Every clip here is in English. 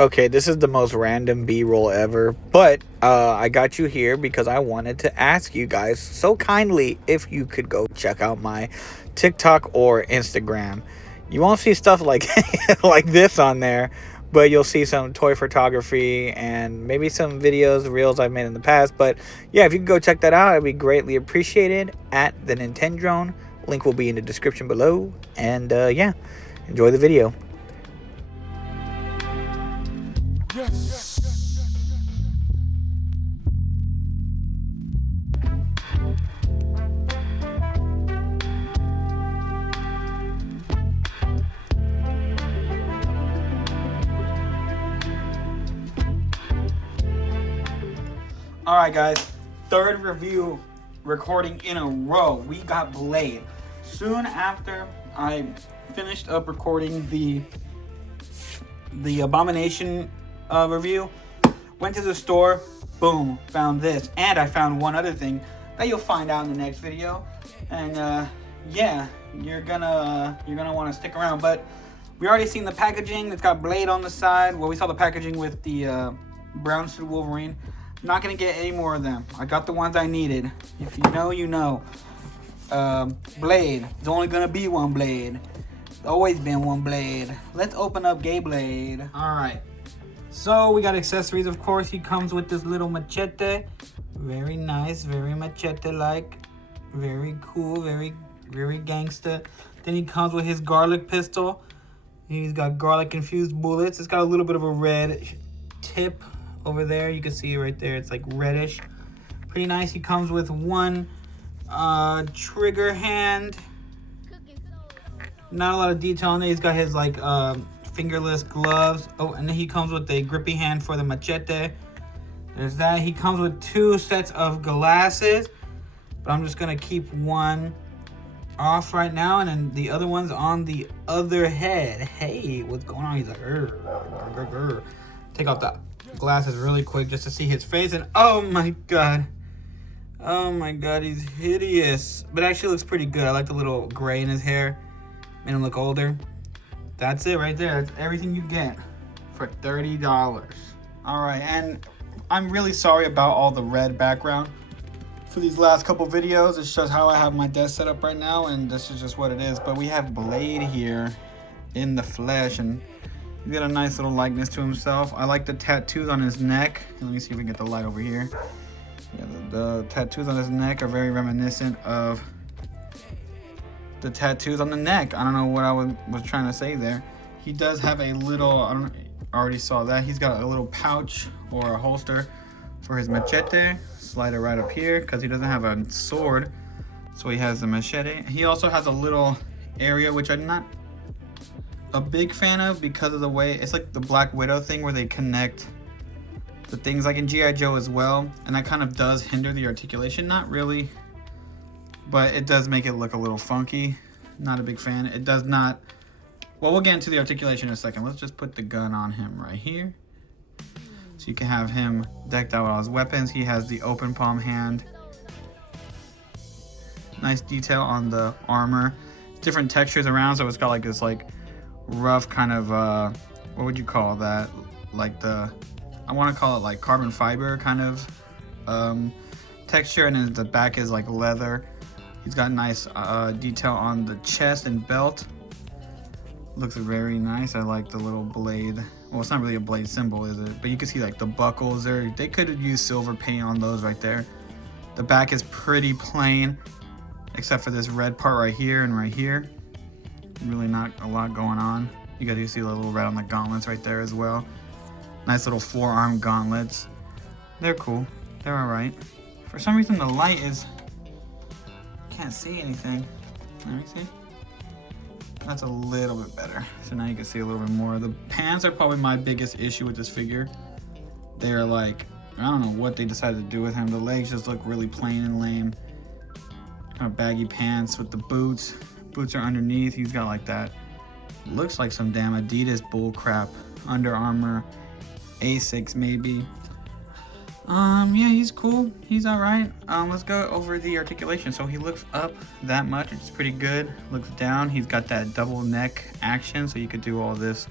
Okay, this is the most random B-roll ever, but I got you here because I wanted to ask you guys so kindly if you could go check out my TikTok or Instagram. You won't see stuff like like this on there, but you'll see some toy photography and maybe some videos, reels I've made in the past. But yeah, if you could go check that out, I'd be greatly appreciated at the Nintendrone. Link will be in the description below. And yeah, enjoy the video. Yes. Alright guys, third review recording in a row. We got Blade. Soon after I finished up recording the Abomination review, went to the store, boom, found this. And I found one other thing that you'll find out in the next video. And yeah, you're gonna want to stick around. But we already seen the packaging. It's got Blade on the side. Well, we saw the packaging with the brown suit Wolverine. Not gonna get any more of them. I got the ones I needed. If you know, you know. Blade. There's only gonna be one Blade. There's always been one Blade. Let's open up Gay Blade. Alright. So we got accessories, of course. He comes with this little machete. Very nice, very machete-like. Very cool, very gangster. Then he comes with his garlic pistol. He's got garlic-infused bullets. It's got a little bit of a red tip over there. You can see it right there. It's like reddish. Pretty nice. He comes with one trigger hand. Not a lot of detail on there. He's got his like fingerless gloves. Oh, and then he comes with a grippy hand for the machete. There's that. He comes with two sets of glasses, but I'm just gonna keep one off right now, and then the other one's on the other head. Hey, what's going on? He's like, take off the glasses really quick just to see his face, and oh my god, he's hideous, but actually looks pretty good. I like the little gray in his hair, made him look older. That's it right there. That's everything you get for $30. All right, and I'm really sorry about all the red background for these last couple videos. It shows how I have my desk set up right now, and this is just what it is. But we have Blade here in the flesh, and he's got a nice little likeness to himself. I like the tattoos on his neck. Let me see if we can get the light over here. Yeah, the tattoos on his neck are very reminiscent of the tattoos on the neck. I don't know what I was trying to say there. He does have a little, I already saw that. He's got a little pouch or a holster for his machete. Slide it right up here because he doesn't have a sword. So he has the machete. He also has a little area, which I'm not a big fan of because of the way it's like the Black Widow thing where they connect the things, like in G.I. Joe as well, and that kind of does hinder the articulation. Not really, but it does make it look a little funky. Not a big fan. It does not, well, we'll get into the articulation in a second. Let's just put the gun on him right here so you can have him decked out with all his weapons. He has the open palm hand. Nice detail on the armor, different textures around, so it's got like this like rough kind of what would you call that, like the, I want to call it like carbon fiber kind of texture, and then the back is like leather. He's got nice detail on the chest and belt. Looks very nice. I like the little blade. Well, it's not really a blade symbol, is it? But you can see like the buckles there. They could have used silver paint on those right there. The back is pretty plain, except for this red part right here and right here. Really not a lot going on. You guys see the little red on the gauntlets right there as well. Nice little forearm gauntlets. They're cool. They're all right. For some reason, the light is, can't see anything. Let me see. That's a little bit better. So now you can see a little bit more. The pants are probably my biggest issue with this figure. They're like, I don't know what they decided to do with him. The legs just look really plain and lame. Kind of baggy pants with the boots. Boots are underneath. He's got like that, looks like some damn Adidas bull crap. Under Armour, Asics maybe. Yeah, he's cool. He's all right. Let's go over the articulation. So he looks up that much, which is pretty good. Looks down. He's got that double neck action, so you could do all this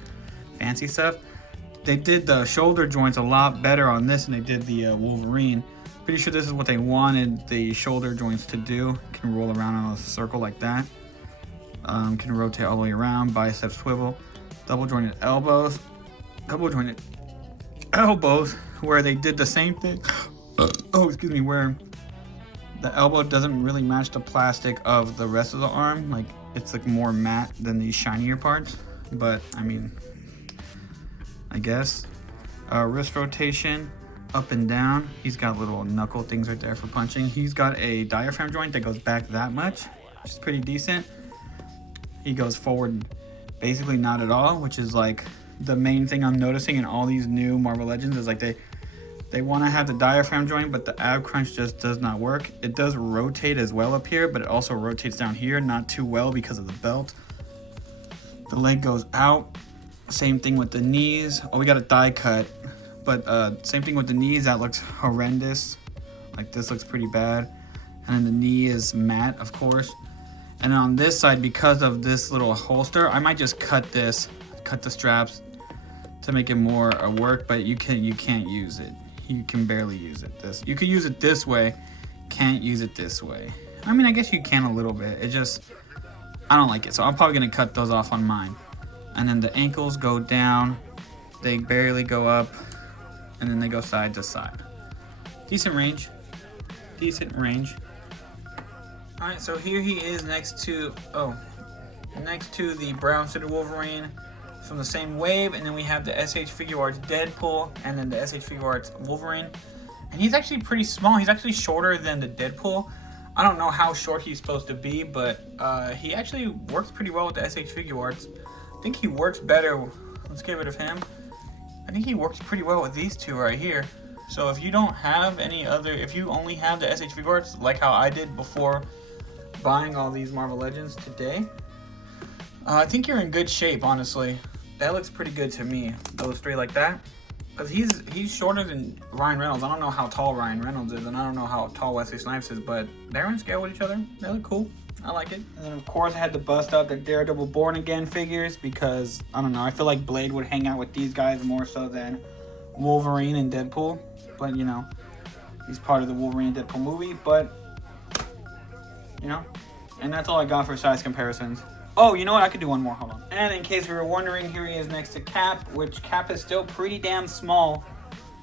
fancy stuff. They did the shoulder joints a lot better on this than they did the Wolverine. Pretty sure this is what they wanted the shoulder joints to do. Can roll around on a circle like that. Can rotate all the way around, bicep swivel. Double jointed elbows. Double jointed elbows where they did the same thing. Oh, excuse me, where the elbow doesn't really match the plastic of the rest of the arm. Like, it's like more matte than these shinier parts. But, I mean, I guess. Wrist rotation, up and down. He's got little knuckle things right there for punching. He's got a diaphragm joint that goes back that much, which is pretty decent. He goes forward basically not at all, which is like the main thing I'm noticing in all these new Marvel Legends is like they want to have the diaphragm joint, but the ab crunch just does not work. It does rotate as well up here, but it also rotates down here, not too well because of the belt. The leg goes out. Same thing with the knees. Oh, we got a thigh cut, but same thing with the knees. That looks horrendous. Like, this looks pretty bad. And then the knee is matte, of course. And then on this side, because of this little holster, I might just cut the straps to make it more work, but you can't use it. You can barely use it. You can use it this way, can't use it this way. I mean, I guess you can a little bit. It just, I don't like it, so I'm probably gonna cut those off on mine. And then the ankles go down, they barely go up, and then they go side to side. Decent range. All right, so here he is next to the brown suited Wolverine from the same wave, and then we have the SH Figure Arts Deadpool, and then the SH Figure Arts Wolverine. And he's actually pretty small. He's actually shorter than the Deadpool. I don't know how short he's supposed to be, but he actually works pretty well with the SH Figure Arts. I think he works better. Let's give it to him. I think he works pretty well with these two right here. So if you don't have any other, if you only have the SH Figure Arts, like how I did before buying all these Marvel Legends today, I think you're in good shape, honestly. That looks pretty good to me, those three like that. Because he's shorter than Ryan Reynolds. I don't know how tall Ryan Reynolds is, and I don't know how tall Wesley Snipes is, but they're on scale with each other. They look cool. I like it. And then, of course, I had to bust out the Daredevil Born Again figures because, I don't know, I feel like Blade would hang out with these guys more so than Wolverine and Deadpool. But, you know, he's part of the Wolverine and Deadpool movie, but, you know, and that's all I got for size comparisons. Oh, you know what? I could do one more. Hold on. And in case we were wondering, here he is next to Cap, which Cap is still pretty damn small.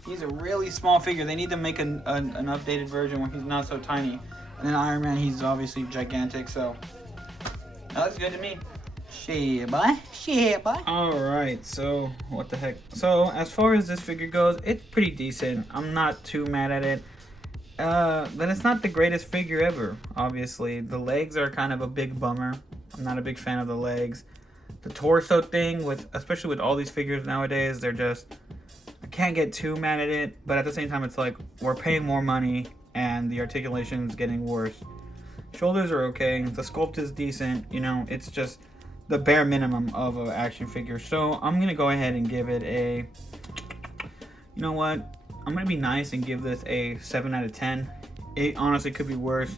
He's a really small figure. They need to make an updated version where he's not so tiny. And then Iron Man, he's obviously gigantic, so that looks good to me. Shit, boy. Alright, so what the heck? So as far as this figure goes, it's pretty decent. I'm not too mad at it. But it's not the greatest figure ever, obviously. The legs are kind of a big bummer. I'm not a big fan of the legs. The torso thing, especially with all these figures nowadays, they're just, I can't get too mad at it, but at the same time, it's like, we're paying more money, and the articulation is getting worse. Shoulders are okay, the sculpt is decent, you know, it's just the bare minimum of an action figure. So I'm gonna go ahead and give it a, you know what, I'm gonna be nice and give this a 7 out of 10. It honestly could be worse.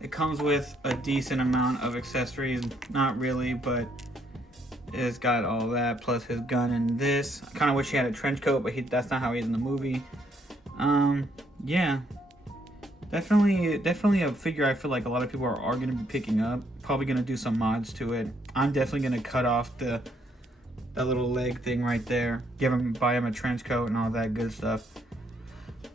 It comes with a decent amount of accessories, not really, but it's got all that, plus his gun and this. I kind of wish he had a trench coat, but that's not how he is in the movie. Yeah, definitely a figure I feel like a lot of people are going to be picking up. Probably going to do some mods to it. I'm definitely going to cut off that little leg thing right there. Buy him a trench coat and all that good stuff.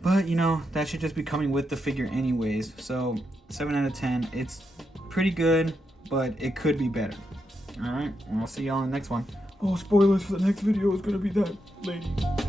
But, you know, that should just be coming with the figure anyways. So, 7 out of 10. It's pretty good, but it could be better. Alright, and I'll see y'all in the next one. Oh, spoilers for the next video is going to be that lady.